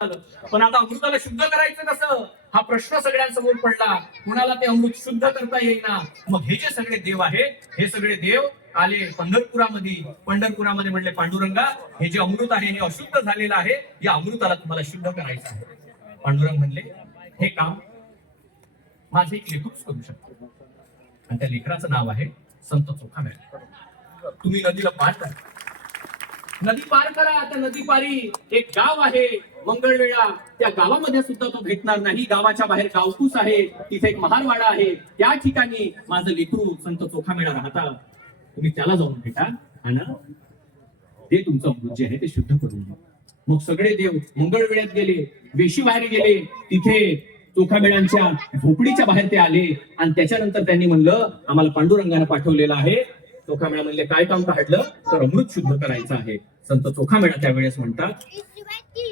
पण आता अमृताला शुद्ध करायचं कसं हा प्रश्न सगळ्यांसमोर पडला. कुणाला ते अमृत शुद्ध करता येईना. मग हे जे सगळे देव आहेत हे सगळे देव आले पंढरपुरामध्ये म्हणले, पांडुरंगा हे जे अमृत आहे हे अशुद्ध झालेलं आहे, या अमृताला तुम्हाला शुद्ध करायचं आहे. पांडुरंग म्हणले हे काम माझे एक लेखकच करू शकतो आणि त्या लेकराचं नाव आहे संत चोखामेळा. तुम्ही नदीला पार करा, नदी पार करा. त्या नदी पारी एक गाव आहे मंगळवेढा. त्या गावामध्ये सुद्धा तो भेटणार नाही. गावाच्या बाहेर गावपूस आहे, तिथे एक महारवाडा आहे. त्या ठिकाणी माझं लेकरू संत चोखामेळा राहता. तुम्ही त्याला जाऊन भेटा आणि ते तुमचं अमृत जे आहे ते शुद्ध करून घ्या. मग सगळे देव मंगळवेढ्यात गेले, वेशी बाहेर गेले. तिथे चोखामेळांच्या झोपडीच्या बाहेर ते आले आणि त्याच्यानंतर त्यांनी म्हणलं आम्हाला पांडुरंगाने पाठवलेलं आहे. चोखामेळा म्हणले काय काम काढलं तर अमृत शुद्ध करायचं आहे. संत चोखामेळा त्यावेळेस म्हणतात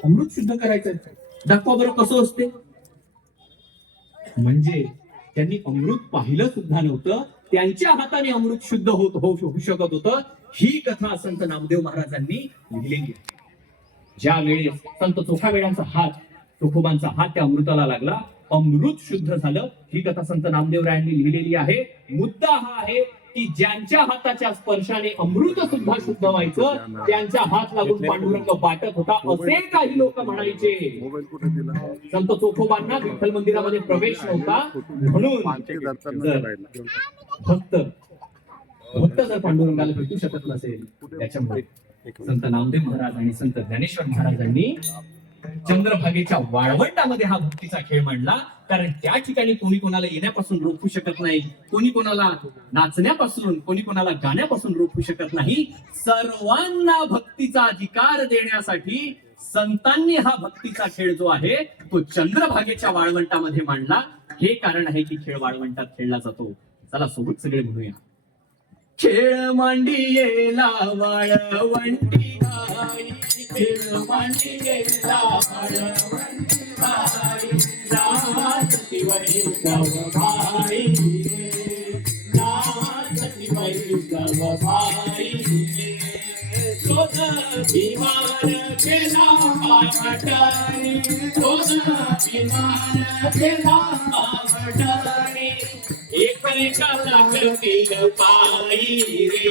अमृत शुद्ध करायचं, दाखवा बरं कसं असते. म्हणजे त्यांनी अमृत पाहिलं सुद्धा नव्हतं, त्यांच्या हाताने अमृत शुद्ध होऊ शकत होतं. ही कथा संत नामदेव महाराजांनी लिहिलेली आहे. ज्या वेळेस संत चोखामेळ्यांचा हात, चोखोबांचा हात त्या अमृताला लागला, अमृत शुद्ध झालं. ही कथा संत नामदेवरायांनी लिहिलेली आहे. मुद्दा हा आहे की ज्यांच्या हाताच्या स्पर्शाने अमृत सुद्धा शुद्ध व्हायचं, त्यांचा हात लागून पांडुरंग वाटत होता असे काही लोक म्हणायचे. संत चोखोबांना विठ्ठल मंदिरामध्ये प्रवेश नव्हता म्हणून भक्त जर पांडुरंगाला भेटू शकत नसेल, त्याच्यामुळे संत नामदेव महाराज आणि संत ज्ञानेश्वर महाराजांनी चंद्रभागेच्या वाळवंटामध्ये हा भक्तीचा खेळ मांडला. कारण त्या ठिकाणी कोणी कोणाला येण्यापासून रोखू शकत नाही, कोणी कोणाला नाचण्यापासून, कोणी कोणाला गाण्यापासून रोखू शकत नाही. सर्वांना भक्तीचा अधिकार देण्यासाठी संतांनी हा भक्तीचा खेळ जो आहे तो चंद्रभागेच्या वाळवंटामध्ये मांडला. हे कारण आहे की खेळ वाळवंटात खेळला जातो. चला सोबत सगळे म्हणूया, खेळ मांडियेला वाळवंटी आई, खेळ मांडियेला वाळवंटी आई, नाचती वैष्णव भाई, नाचती वैष्णव भाई. शोध विमान केला पावटाणी, शोध विमान केला पावटाणी. एका एका लागतील पायी रे,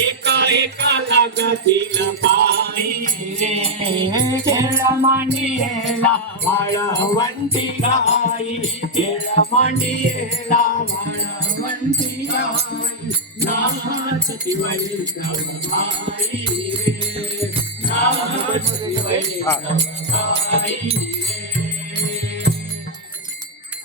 एका एका लागतील पायी रे. खेळ मांडियेला वाळवंटी गाई, खेळ मांडियेला वाळवंटी गाई, नाचती वैष्णव भाई रे, नाचती वैष्णव भाई.